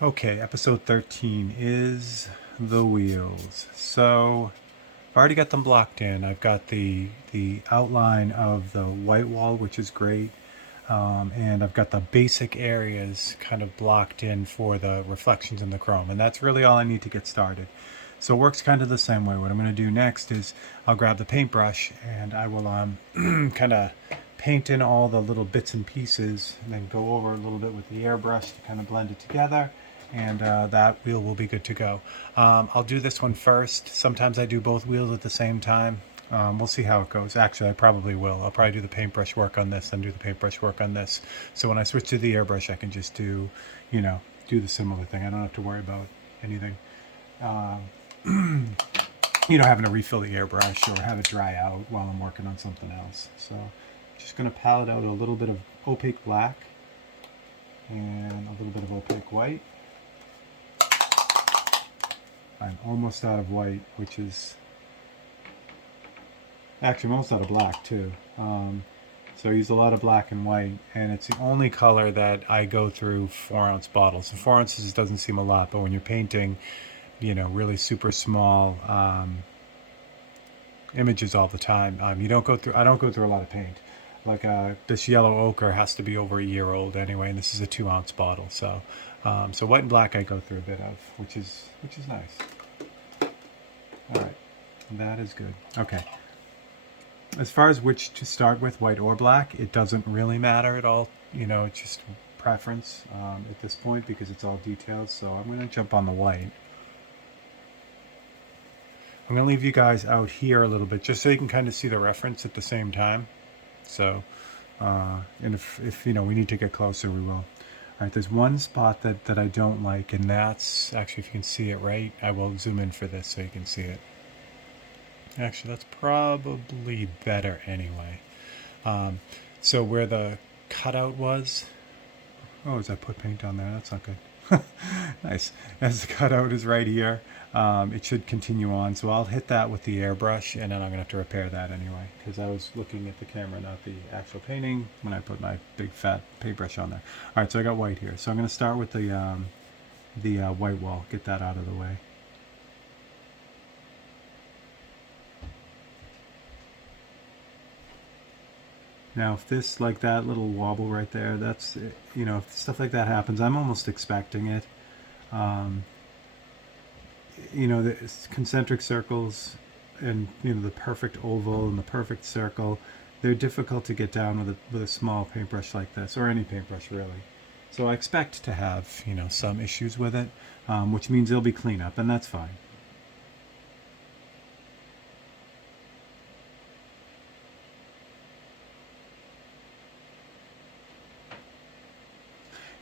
Okay, episode 13 is the wheels. So I've already got them blocked in. I've got the outline of the white wall, which is great. And I've got the basic areas kind of blocked in for the reflections in the chrome. And that's really all I need to get started. So it works kind of the same way. What I'm going to do next is I'll grab the paintbrush and I will kind of paint in all the little bits and pieces and then go over a little bit with the airbrush to kind of blend it together, and that wheel will be good to go. I'll do this one first. Sometimes I do both wheels at the same time. We'll see how it goes. Actually, I probably will. I'll probably do the paintbrush work on this, then do the paintbrush work on this. So when I switch to the airbrush, I can just do the similar thing. I don't have to worry about anything. Having to refill the airbrush or have it dry out while I'm working on something else. So just going to palette out a little bit of opaque black and a little bit of opaque white. I'm almost out of white, which is actually I'm almost out of black too. So I use a lot of black and white, and it's the only color that I go through 4-ounce bottles. So 4 ounces doesn't seem a lot, but when you're painting, really super small images all the time, I don't go through a lot of paint. Like this yellow ochre has to be over a year old anyway, and this is a 2-ounce bottle. So white and black I go through a bit of, which is nice. All right, that is good. Okay. As far as which to start with, white or black, it doesn't really matter at all. It's just preference at this point because it's all details. So I'm going to jump on the white. I'm going to leave you guys out here a little bit just so you can kind of see the reference at the same time. So, and if we need to get closer, we will. All right, there's one spot that I don't like, and that's actually, if you can see it right, I will zoom in for this so you can see it. Actually, that's probably better anyway. So where the cutout was, as I put paint on there, that's not good. Nice. As the cutout is right here, it should continue on. So I'll hit that with the airbrush, and then I'm going to have to repair that anyway, because I was looking at the camera, not the actual painting, when I put my big fat paintbrush on there. All right, so I got white here. So I'm going to start with the white wall, get that out of the way. Now, if this, like that little wobble right there, that's, if stuff like that happens, I'm almost expecting it. The concentric circles and, the perfect oval and the perfect circle, they're difficult to get down with a small paintbrush like this, or any paintbrush really. So I expect to have, some issues with it, which means there'll be cleanup, and that's fine.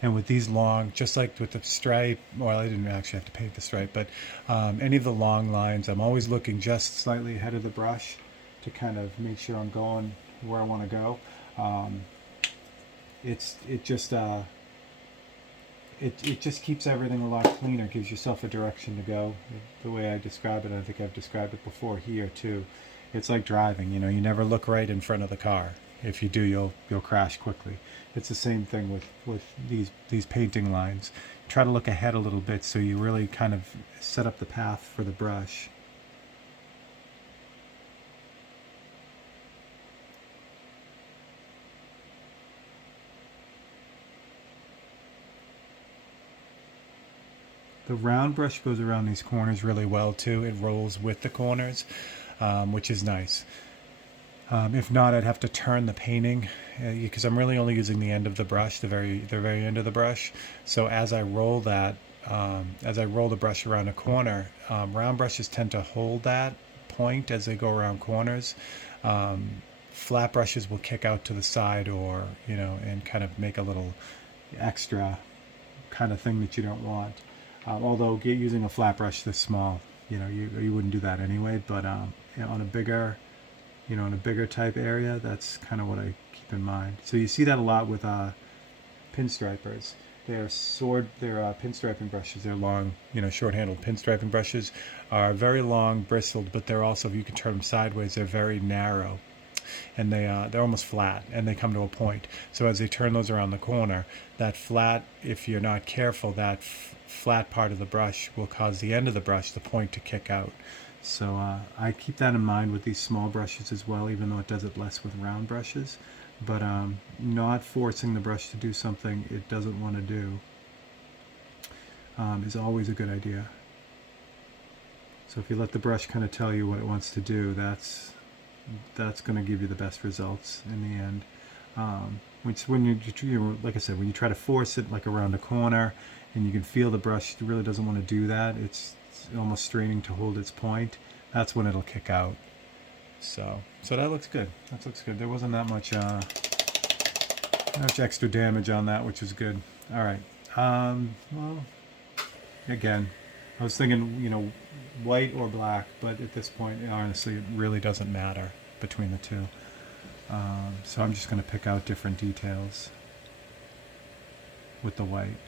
And with these long, just like with the stripe, well, I didn't actually have to paint the stripe, but any of the long lines, I'm always looking just slightly ahead of the brush to kind of make sure I'm going where I want to go. It just keeps everything a lot cleaner, gives yourself a direction to go. The way I describe it, I think I've described it before here too. It's like driving, you never look right in front of the car. If you do, you'll crash quickly. It's the same thing with these painting lines. Try to look ahead a little bit so you really kind of set up the path for the brush. The round brush goes around these corners really well too. It rolls with the corners, which is nice. If not, I'd have to turn the painting because I'm really only using the end of the brush, the very end of the brush. So as I roll the brush around a corner, round brushes tend to hold that point as they go around corners. Flat brushes will kick out to the side, or and kind of make a little extra kind of thing that you don't want. Although using a flat brush this small, you wouldn't do that anyway. But on a bigger in a bigger type area, that's kind of what I keep in mind. So you see that a lot with pinstripers. They're pinstriping brushes. They're long, short-handled pinstriping brushes are very long, bristled, but they're also, if you can turn them sideways, they're very narrow. and they're almost flat, and they come to a point. So as they turn those around the corner, that flat, if you're not careful, that flat part of the brush will cause the end of the brush, the point, to kick out. So I keep that in mind with these small brushes as well, even though it does it less with round brushes. But not forcing the brush to do something it doesn't want to do is always a good idea. So if you let the brush kind of tell you what it wants to do, that's going to give you the best results in the end. Which when you like I said, when you try to force it like around a corner, and you can feel the brush really doesn't want to do that, it's almost straining to hold its point, that's when it'll kick out. So that looks good. That looks good. There wasn't that much extra damage on that, which is good. All right. Well, again, I was thinking, white or black, but at this point, honestly, it really doesn't matter between the two. So I'm just going to pick out different details with the white.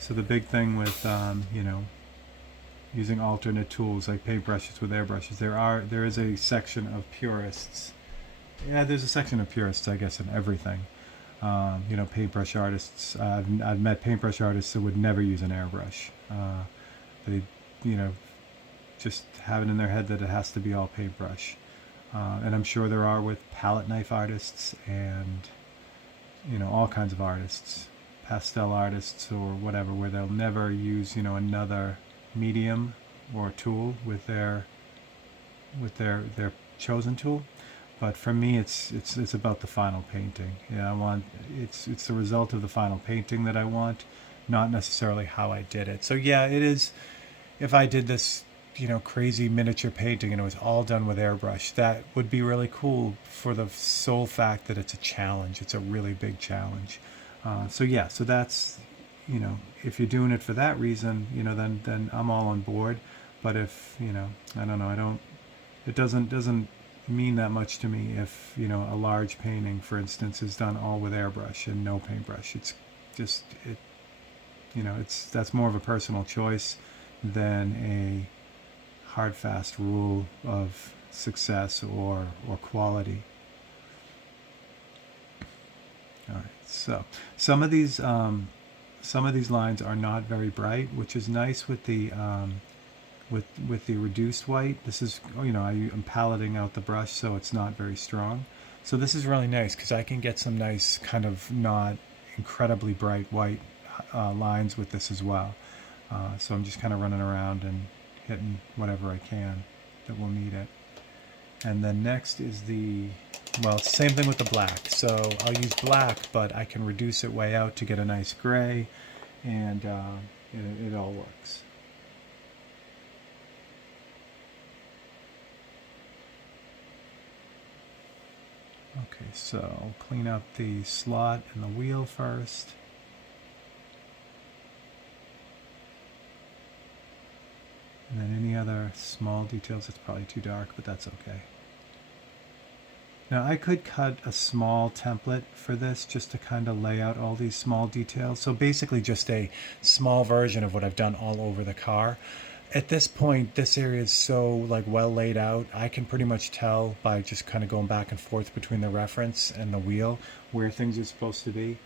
So the big thing with, using alternate tools like paintbrushes with airbrushes, there is a section of purists. Yeah, there's a section of purists, I guess, in everything. Paintbrush artists. I've met paintbrush artists that would never use an airbrush. They, just have it in their head that it has to be all paintbrush. And I'm sure there are with palette knife artists and, all kinds of artists, pastel artists or whatever, where they'll never use, another medium or tool with their chosen tool. But for me, it's about the final painting. It's the result of the final painting that I want, not necessarily how I did it. So yeah, it is. If I did this, crazy miniature painting and it was all done with airbrush, that would be really cool for the sole fact that it's a challenge. It's a really big challenge. So that's, if you're doing it for that reason, then I'm all on board. But if, I don't know, it doesn't mean that much to me if, a large painting, for instance, is done all with airbrush and no paintbrush. It's just, that's more of a personal choice than a hard, fast rule of success or quality. All right, so some of these lines are not very bright, which is nice with the with the reduced white. This is, I'm paleting out the brush, so it's not very strong. So this is really nice because I can get some nice kind of not incredibly bright white lines with this as well. So I'm just kind of running around and hitting whatever I can that will need it. And then next is it's the same thing with the black. So I'll use black, but I can reduce it way out to get a nice gray, and it all works. Okay, so I'll clean up the slot and the wheel first. And then any other small details, it's probably too dark, but that's okay. Now I could cut a small template for this just to kind of lay out all these small details. So basically just a small version of what I've done all over the car. At this point, this area is so well laid out, I can pretty much tell by just kind of going back and forth between the reference and the wheel where things are supposed to be.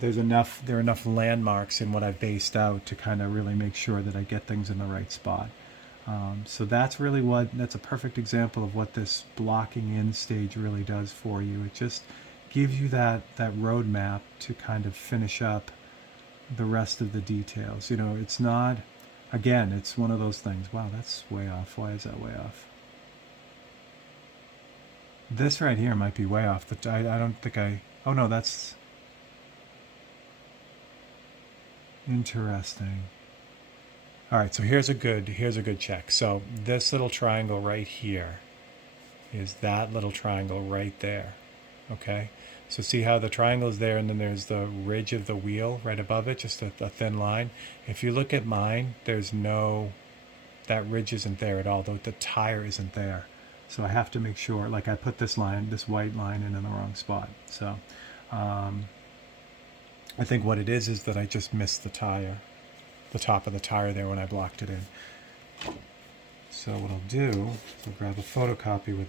There are enough landmarks in what I've based out to kind of really make sure that I get things in the right spot. So that's a perfect example of what this blocking in stage really does for you. It just gives you that roadmap to kind of finish up the rest of the details. It's not, again, it's one of those things. Wow, that's way off. Why is that way off? This right here might be way off. I don't think oh no, that's interesting. All right, so here's a good check. So this little triangle right here is that little triangle right there. Okay, so see how the triangle is there, and then there's the ridge of the wheel right above it, just a thin line. If you look at mine, that ridge isn't there at all. The tire isn't there. So I have to make sure, I put this white line in the wrong spot. So I think what it is that I just missed the top of the tire there when I blocked it in. So what I'll do is I'll grab a photocopy with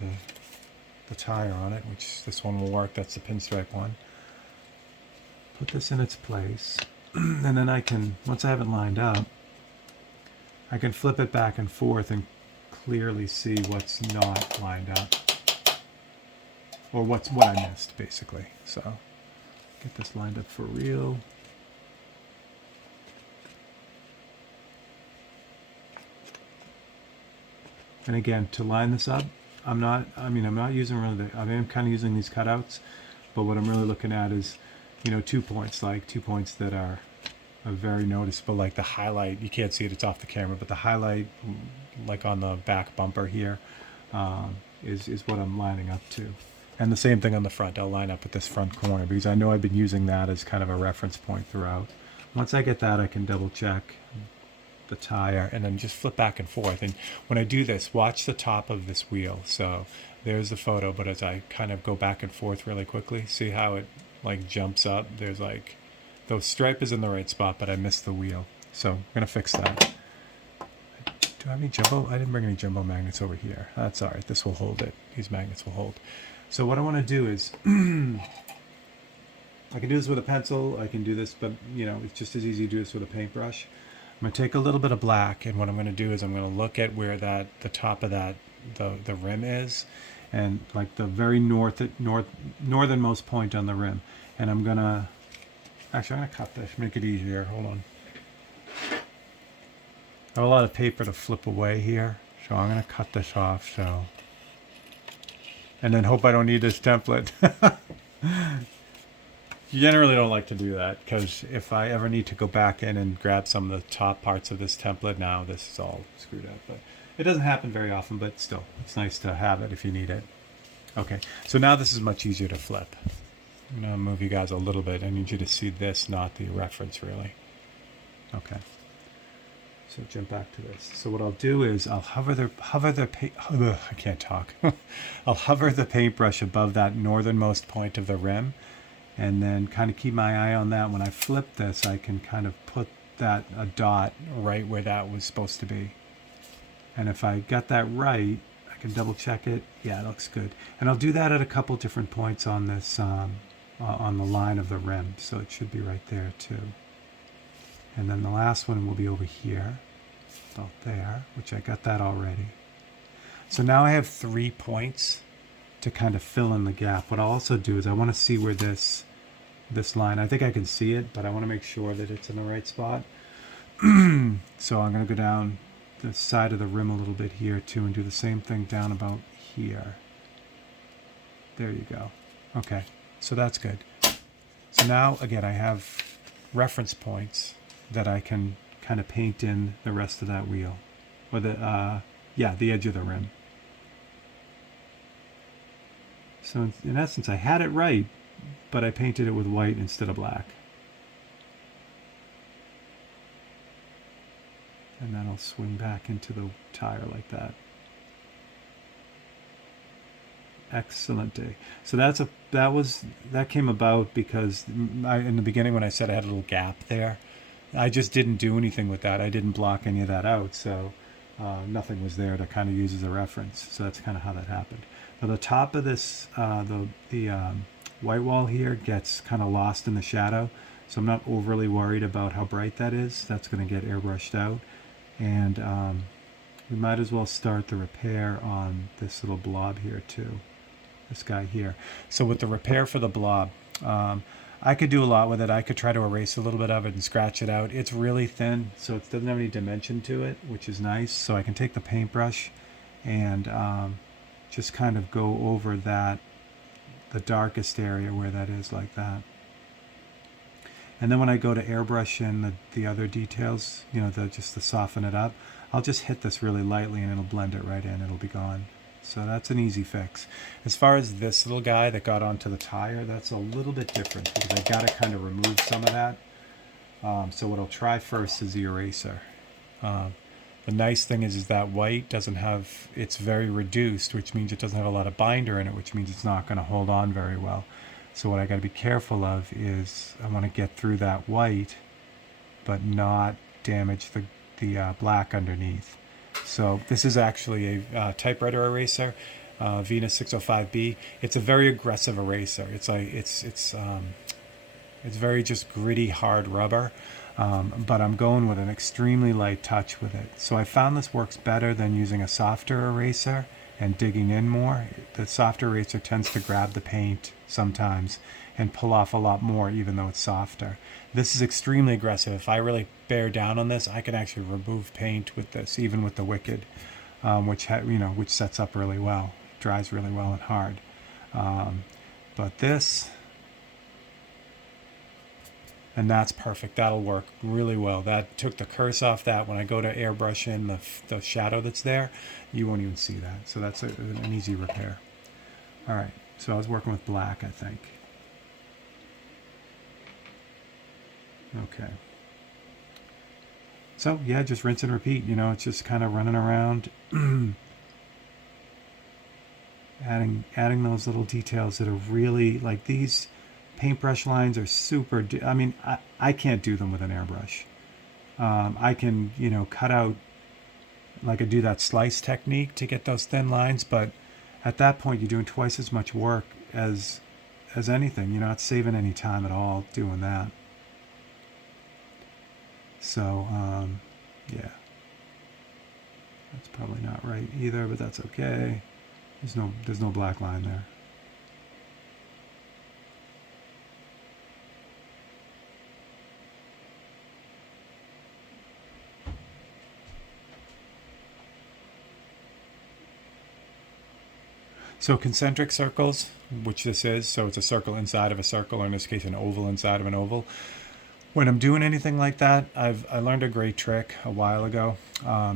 the tire on it, which this one will work. That's the pinstripe one. Put this in its place. And then I can, once I have it lined up, I can flip it back and forth and clearly see what's not lined up. Or what I missed, basically. So, get this lined up for real. And again, to line this up, I'm not using really I am kind of using these cutouts, but what I'm really looking at is, 2 points, like 2 points that are very noticeable, like the highlight. You can't see it, it's off the camera, but the highlight, like on the back bumper here, is what I'm lining up to. And the same thing on the front. I'll line up at this front corner because I know I've been using that as kind of a reference point throughout. Once I get that, I can double check the tire and then just flip back and forth. And when I do this, watch the top of this wheel. So there's the photo, but as I kind of go back and forth really quickly, see how it like jumps up? There's like, the stripe is in the right spot, but I missed the wheel. So I'm going to fix that. Do I have any jumbo? I didn't bring any jumbo magnets over here. That's all right. This will hold it. These magnets will hold. So what I want to do is, I can do this with a pencil. I can do this, but it's just as easy to do this with a paintbrush. I'm going to take a little bit of black, and what I'm going to do is I'm going to look at where the top of the rim is, and like the very northernmost point on the rim. And I'm going to cut this, make it easier. Hold on. I have a lot of paper to flip away here, so I'm going to cut this off. And then hope I don't need this template. You generally don't like to do that, because if I ever need to go back in and grab some of the top parts of this template, now this is all screwed up. But it doesn't happen very often, but still, it's nice to have it if you need it. Okay, so now this is much easier to flip. I'm going to move you guys a little bit. I need you to see this, not the reference, really. Okay. So jump back to this. So what I'll do is I'll hover the I'll hover the paintbrush above that northernmost point of the rim, and then kind of keep my eye on that. When I flip this, I can kind of put a dot right where that was supposed to be. And if I got that right, I can double check it. Yeah, it looks good. And I'll do that at a couple different points on this, on the line of the rim. So it should be right there too. And then the last one will be over here, about there, which I got that already. So now I have 3 points to kind of fill in the gap. What I'll also do is I want to see where this line, I think I can see it, but I want to make sure that it's in the right spot. So I'm going to go down the side of the rim a little bit here too, and do the same thing down about here. There you go. Okay, so that's good. So now, again, I have reference points that I can kind of paint in the rest of that wheel, or the edge of the rim. So in essence, I had it right, but I painted it with white instead of black. And then I'll swing back into the tire like that. Excellent day. So that came about because in the beginning when I said I had a little gap there, I just didn't do anything with that. I didn't block any of that out, so nothing was there to kind of use as a reference. So that's kind of how that happened. Now the top of this, the white wall here gets kind of lost in the shadow, so I'm not overly worried about how bright that is. That's going to get airbrushed out. And we might as well start the repair on this little blob here too. This guy here. So with the repair for the blob, I could do a lot with it. I could try to erase a little bit of it and scratch it out. It's really thin, so it doesn't have any dimension to it, which is nice. So I can take the paintbrush and just kind of go over the darkest area where that is, like that. And then when I go to airbrush in the other details, just to soften it up, I'll just hit this really lightly and it'll blend it right in. It'll be gone. So that's an easy fix. As far as this little guy that got onto the tire, that's a little bit different because I got to kind of remove some of that. So what I'll try first is the eraser. The nice thing is that white doesn't have, it's very reduced, which means it doesn't have a lot of binder in it, which means it's not going to hold on very well. So what I got to be careful of is I want to get through that white, but not damage the black underneath. So this is actually a typewriter eraser, Venus 605B. It's a very aggressive eraser. It's very just gritty, hard rubber. But I'm going with an extremely light touch with it. So I found this works better than using a softer eraser and digging in more. The softer eraser tends to grab the paint sometimes and pull off a lot more even though it's softer. This is extremely aggressive. If I really bear down on this, I can actually remove paint with this, even with the Wicked, which sets up really well, dries really well and hard. But this, and that's perfect. That'll work really well. That took the curse off that. When I go to airbrush in the shadow that's there, you won't even see that. So that's an easy repair. All right, so I was working with black, I think. Okay. So yeah, just rinse and repeat. It's just kind of running around, adding those little details that are really like these paintbrush lines are super. I mean, I can't do them with an airbrush. I can, cut out, like I do that slice technique to get those thin lines, but at that point you're doing twice as much work as anything. You're not saving any time at all doing that. So, yeah, that's probably not right either, but that's okay. There's no black line there. So concentric circles, which this is, so it's a circle inside of a circle, or in this case an oval inside of an oval. When I'm doing anything like that, I learned a great trick a while ago.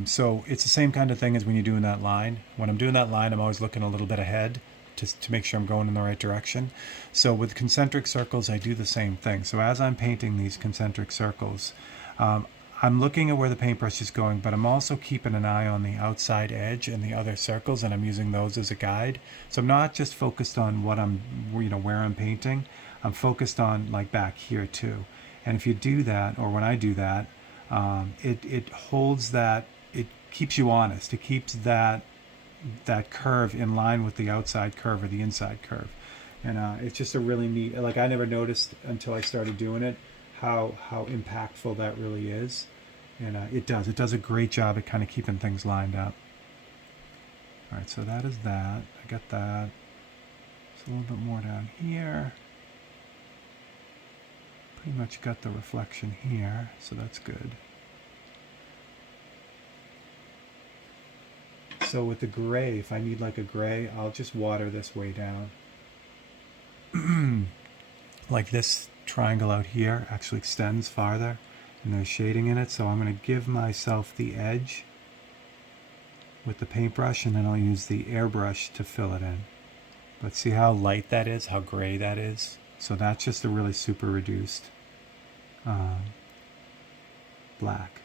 So it's the same kind of thing as when you're doing that line. When I'm doing that line, I'm always looking a little bit ahead to make sure I'm going in the right direction. So with concentric circles, I do the same thing. So as I'm painting these concentric circles, I'm looking at where the paintbrush is going, but I'm also keeping an eye on the outside edge and the other circles, and I'm using those as a guide. So I'm not just focused on where I'm painting. I'm focused on like back here too. And if you do that, or when I do that, it holds that, it keeps you honest. It keeps that curve in line with the outside curve or the inside curve. And it's just a really neat, like I never noticed until I started doing it, how impactful that really is. And it does a great job at kind of keeping things lined up. All right, so that is that. I got that. It's a little bit more down here. Pretty much got the reflection here, so that's good. So with the gray, if I need like a gray, I'll just water this way down. Like this triangle out here actually extends farther, and there's shading in it, so I'm going to give myself the edge with the paintbrush, and then I'll use the airbrush to fill it in. But see how light that is, how gray that is? So that's just a really super reduced black.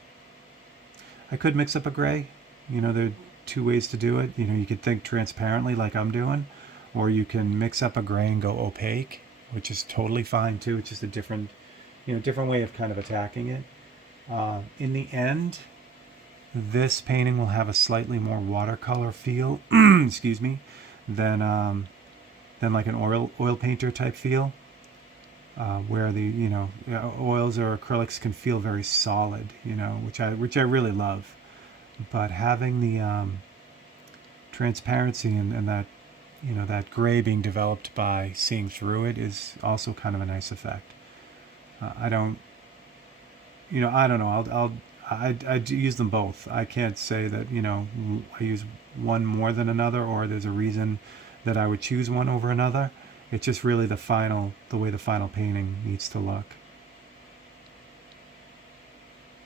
I could mix up a gray. There are two ways to do it. You could think transparently like I'm doing, or you can mix up a gray and go opaque, which is totally fine too. It's just a different way of kind of attacking it. In the end, this painting will have a slightly more watercolor feel, excuse me, than like an oil painter type feel. Where the oils or acrylics can feel very solid, which I really love, but having the transparency and that that gray being developed by seeing through it is also kind of a nice effect. I don't know. I do use them both. I can't say that I use one more than another, or there's a reason that I would choose one over another. It's just really the way the final painting needs to look.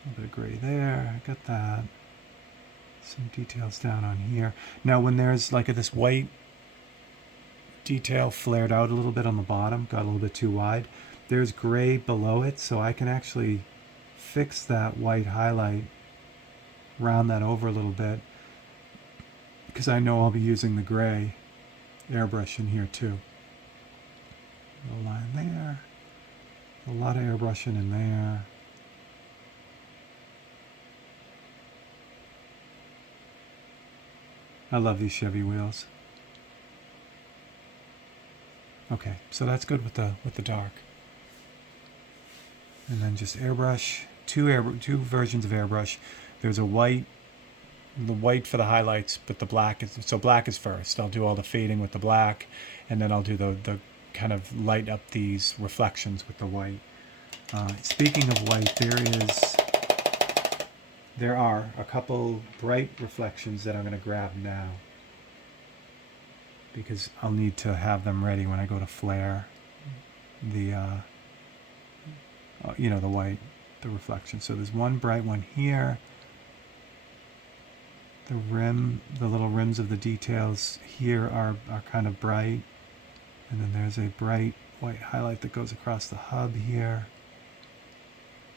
A little bit of gray there, I got that. Some details down on here. Now when there's like this white detail flared out a little bit on the bottom, got a little bit too wide, there's gray below it, so I can actually fix that white highlight, round that over a little bit, because I know I'll be using the gray airbrush in here too. A line there, a lot of airbrushing in there. I love these Chevy wheels. Okay, so that's good with the dark. And then just airbrush, two versions of airbrush. There's a white, the white for the highlights, but the black is, so black is first. I'll do all the fading with the black, and then I'll do the kind of light up these reflections with the white. Speaking of white, there are a couple bright reflections that I'm going to grab now, because I'll need to have them ready when I go to flare the the white, the reflection. So there's one bright one here. The little rims of the details here are kind of bright. And then there's a bright white highlight that goes across the hub here.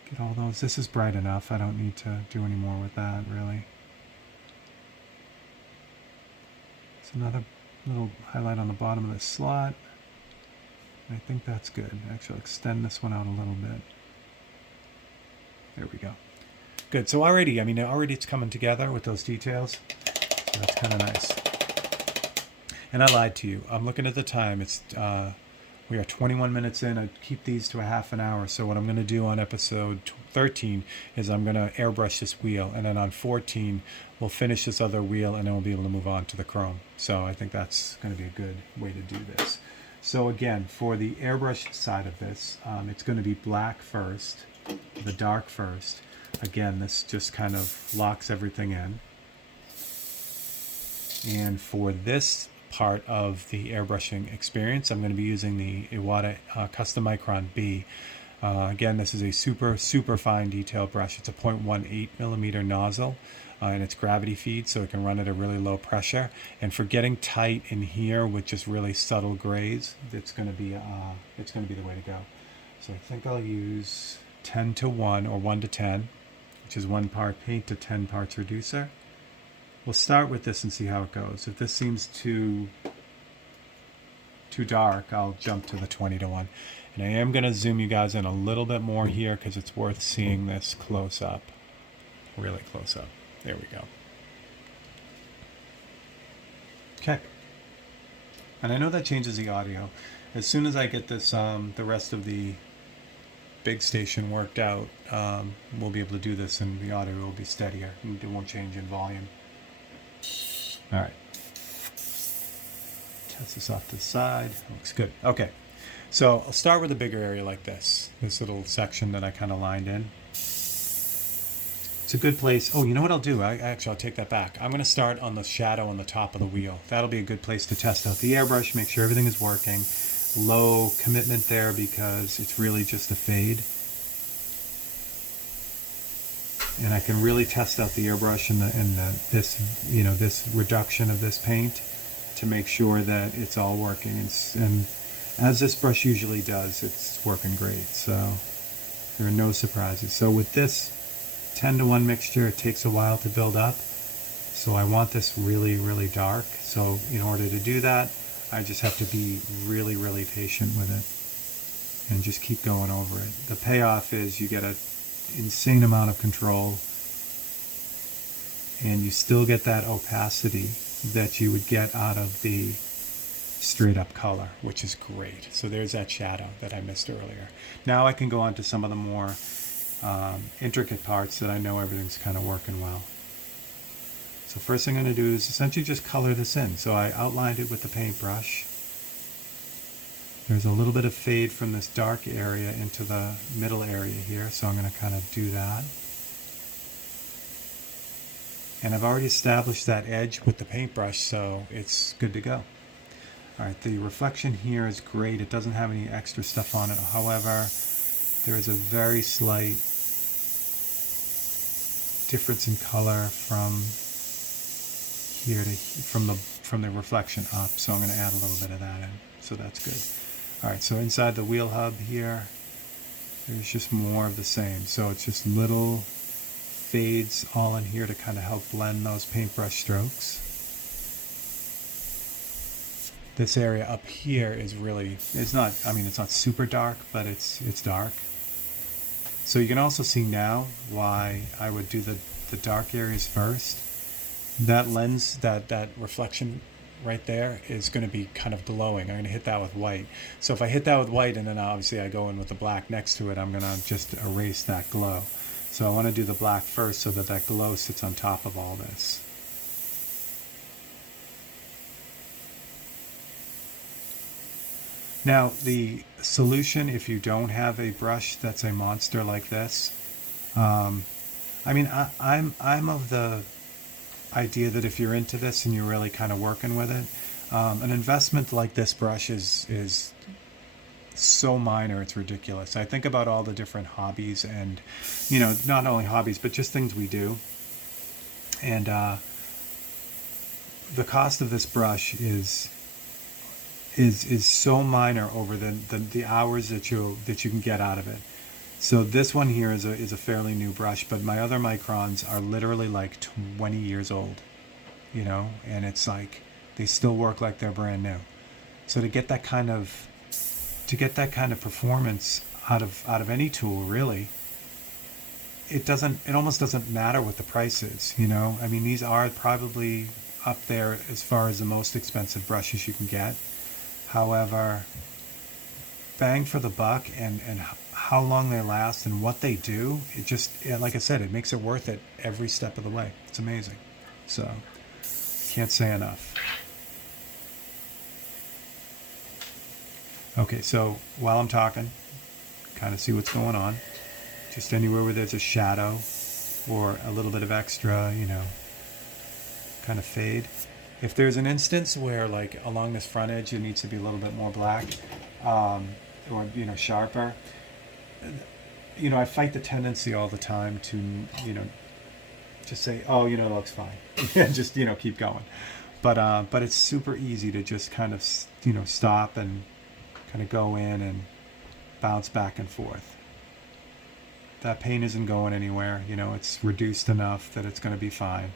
Get all those. This is bright enough. I don't need to do any more with that, really. It's another little highlight on the bottom of this slot. I think that's good. Actually, I'll extend this one out a little bit. There we go. Good. So already it's coming together with those details. So that's kind of nice. And I lied to you. I'm looking at the time. We are 21 minutes in. I keep these to a half an hour. So what I'm going to do on episode 13 is I'm going to airbrush this wheel. And then on 14, we'll finish this other wheel, and then we'll be able to move on to the chrome. So I think that's going to be a good way to do this. So again, for the airbrush side of this, it's going to be black first, the dark first. Again, this just kind of locks everything in. And for this part of the airbrushing experience, I'm going to be using the Iwata Custom Micron B. Again, this is a super fine detail brush. It's a 0.18 millimeter nozzle, and it's gravity feed, so it can run at a really low pressure. And for getting tight in here with just really subtle grays, it's going to be the way to go. So I think I'll use 10 to 1 or 1 to 10, which is 1 part paint to 10 parts reducer. We'll start with this and see how it goes. If this seems too dark, I'll jump to the 20 to 1. And I am going to zoom you guys in a little bit more here because it's worth seeing this close up. Really close up. There we go. Okay. And I know that changes the audio. As soon as I get this, the rest of the big station worked out, we'll be able to do this and the audio will be steadier. It won't change in volume. All right. Test this off to the side. Looks good. Okay. So I'll start with a bigger area like this little section that I kind of lined in. It's a good place. Oh, you know what I'll do? I'll take that back. I'm going to start on the shadow on the top of the wheel. That'll be a good place to test out the airbrush, make sure everything is working. Low commitment there because it's really just a fade. And I can really test out the airbrush and this reduction of this paint to make sure that it's all working. And as this brush usually does, it's working great. So there are no surprises. So with this 10 to 1 mixture, it takes a while to build up. So I want this really dark. So in order to do that, I just have to be really patient with it and just keep going over it. The payoff is you get an insane amount of control and you still get that opacity that you would get out of the straight up color, which is great. So there's that shadow that I missed earlier. Now I can go on to some of the more intricate parts that I know everything's kind of working well. So first thing I'm going to do is essentially just color this in. So I outlined it with the paintbrush. There's a little bit of fade from this dark area into the middle area here, so I'm going to kind of do that. And I've already established that edge with the paintbrush, so it's good to go. Alright, the reflection here is great. It doesn't have any extra stuff on it. However, there is a very slight difference in color from here to from the reflection up, so I'm going to add a little bit of that in. So that's good. Alright, so inside the wheel hub here, there's just more of the same. So it's just little fades all in here to kind of help blend those paintbrush strokes. This area up here is really, it's not super dark, but it's dark. So you can also see now why I would do the dark areas first. that lens, that reflection right there is going to be kind of glowing. I'm going to hit that with white. So if I hit that with white and then obviously I go in with the black next to it, I'm going to just erase that glow. So I want to do the black first so that that glow sits on top of all this. Now the solution, if you don't have a brush that's a monster like this, I mean, I'm of the idea that if you're into this and you're really kind of working with it, an investment like this brush is so minor, it's ridiculous. I think about all the different hobbies and, you know, not only hobbies, but just things we do. And the cost of this brush is so minor over the hours that you can get out of it. So this one here is a fairly new brush, but my other microns are literally like 20 years old, you know, and it's like they still work like they're brand new. So to get that kind of performance out of any tool, really, it almost doesn't matter what the price is, you know. I mean, these are probably up there as far as the most expensive brushes you can get. However, bang for the buck and how long they last and what they do, it just, like I said, it makes it worth it every step of the way. It's amazing. So, can't say enough. Okay, so while I'm talking, kind of see what's going on. Just anywhere where there's a shadow or a little bit of extra, you know, kind of fade. If there's an instance where, like, along this front edge it needs to be a little bit more black, or, you know, sharper, you know, I fight the tendency all the time to, you know, just say, oh, you know, it looks fine. And just, you know, keep going. But it's super easy to just kind of, you know, stop and kind of go in and bounce back and forth. That paint isn't going anywhere. You know, it's reduced enough that it's going to be fine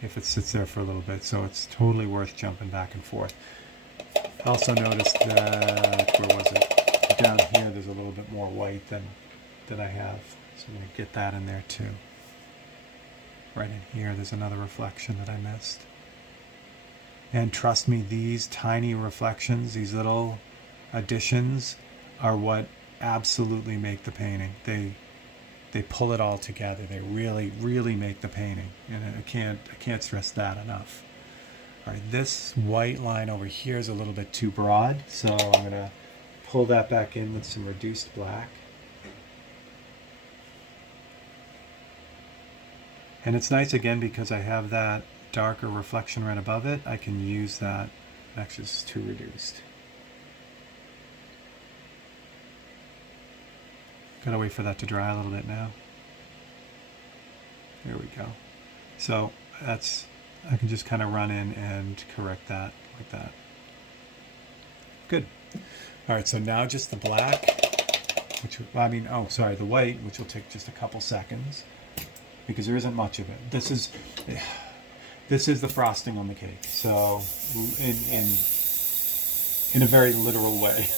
if it sits there for a little bit. So it's totally worth jumping back and forth. I also noticed that, where was it? Down here there's a little bit more white than I have. So I'm going to get that in there too. Right in here there's another reflection that I missed. And trust me, these tiny reflections, these little additions, are what absolutely make the painting. They pull it all together. They really, really make the painting. And I can't stress that enough. All right, this white line over here is a little bit too broad, so I'm going to pull that back in with some reduced black. And it's nice again because I have that darker reflection right above it. I can use that. Actually, it's too reduced. Gotta wait for that to dry a little bit now. There we go. So that's, I can just kind of run in and correct that like that. Good. All right, so now just the black, the white, which will take just a couple seconds because there isn't much of it. This is the frosting on the cake. So in a very literal way.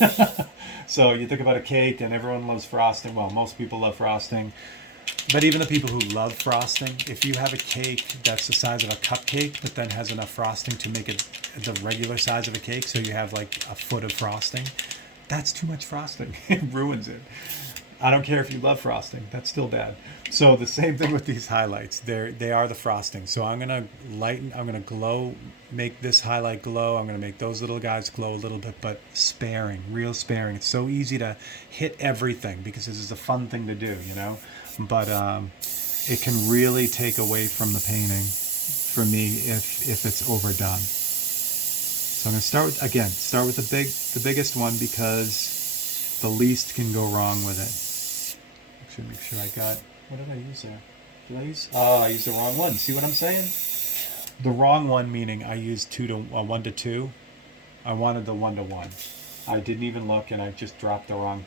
So you think about a cake and everyone loves frosting. Well, most people love frosting. But even the people who love frosting, if you have a cake that's the size of a cupcake, but then has enough frosting to make it the regular size of a cake, so you have like a foot of frosting, that's too much frosting. It ruins it. I don't care if you love frosting, that's still bad. So the same thing with these highlights. They are the frosting. So I'm gonna glow, make this highlight glow. I'm gonna make those little guys glow a little bit, but sparing, real sparing. It's so easy to hit everything because this is a fun thing to do, you know? But it can really take away from the painting for me if it's overdone. So I'm gonna start with the biggest one because the least can go wrong with it. Actually, make sure I got, what did I use there? I used the wrong one. See what I'm saying? The wrong one meaning I used 1 to 2. I wanted the 1 to 1. I didn't even look and I just dropped the wrong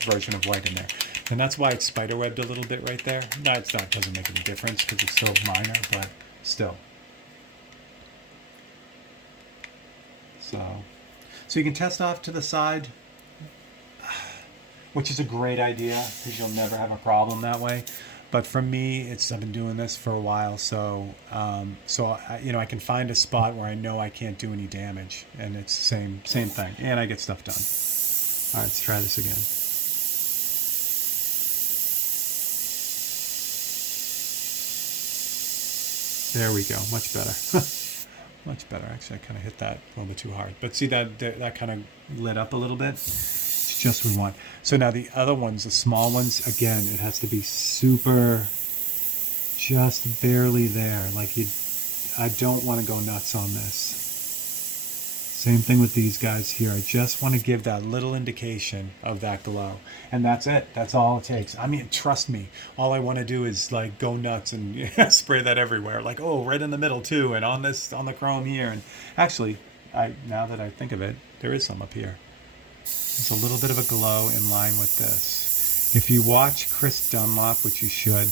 version of white in there. And that's why it's spiderwebbed a little bit right there. No, it's not, it doesn't make any difference because it's still minor, but still. So you can test off to the side, which is a great idea because you'll never have a problem that way. But for me, I've been doing this for a while, so I can find a spot where I know I can't do any damage, and it's the same thing, and I get stuff done. All right, let's try this again. There we go, much better. Much better. Actually, I kind of hit that a little bit too hard, but see that kind of lit up a little bit. It's just what we want. So now the other ones, the small ones, again, it has to be super, just barely there. I don't want to go nuts on this. Same thing with these guys here. I just want to give that little indication of that glow. And that's it. That's all it takes. I mean, trust me, all I want to do is like go nuts and spray that everywhere. Like, oh, right in the middle too, and on the chrome here. And actually, now that I think of it, there is some up here. There's a little bit of a glow in line with this. If you watch Chris Dunlop, which you should,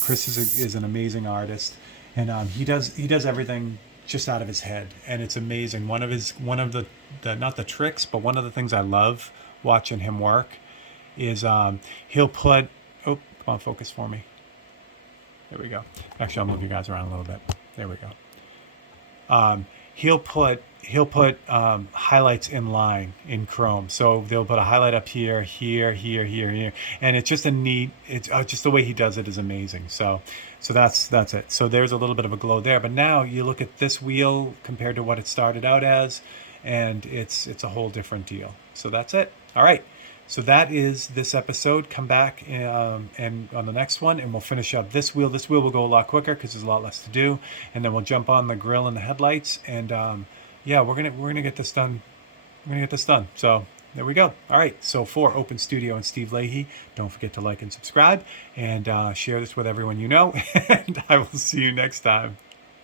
Chris is an amazing artist, and he does everything just out of his head, and it's amazing. One of the not the tricks, but one of the things I love watching him work is he'll put, oh, come on, focus for me. There we go. Actually, I'll move you guys around a little bit. There we go. He'll put highlights in line in Chrome. So they'll put a highlight up here, and it's just it's just the way he does it is amazing. So that's it. So there's a little bit of a glow there, but now you look at this wheel compared to what it started out as, and it's a whole different deal. So that's it. All right. So that is this episode. Come back and on the next one, and we'll finish up this wheel. This wheel will go a lot quicker because there's a lot less to do, and then we'll jump on the grill and the headlights, and yeah, we're gonna get this done. We're gonna get this done. So there we go. All right. So for Open Studio and Steve Leahy, don't forget to like and subscribe, and share this with everyone you know. And I will see you next time.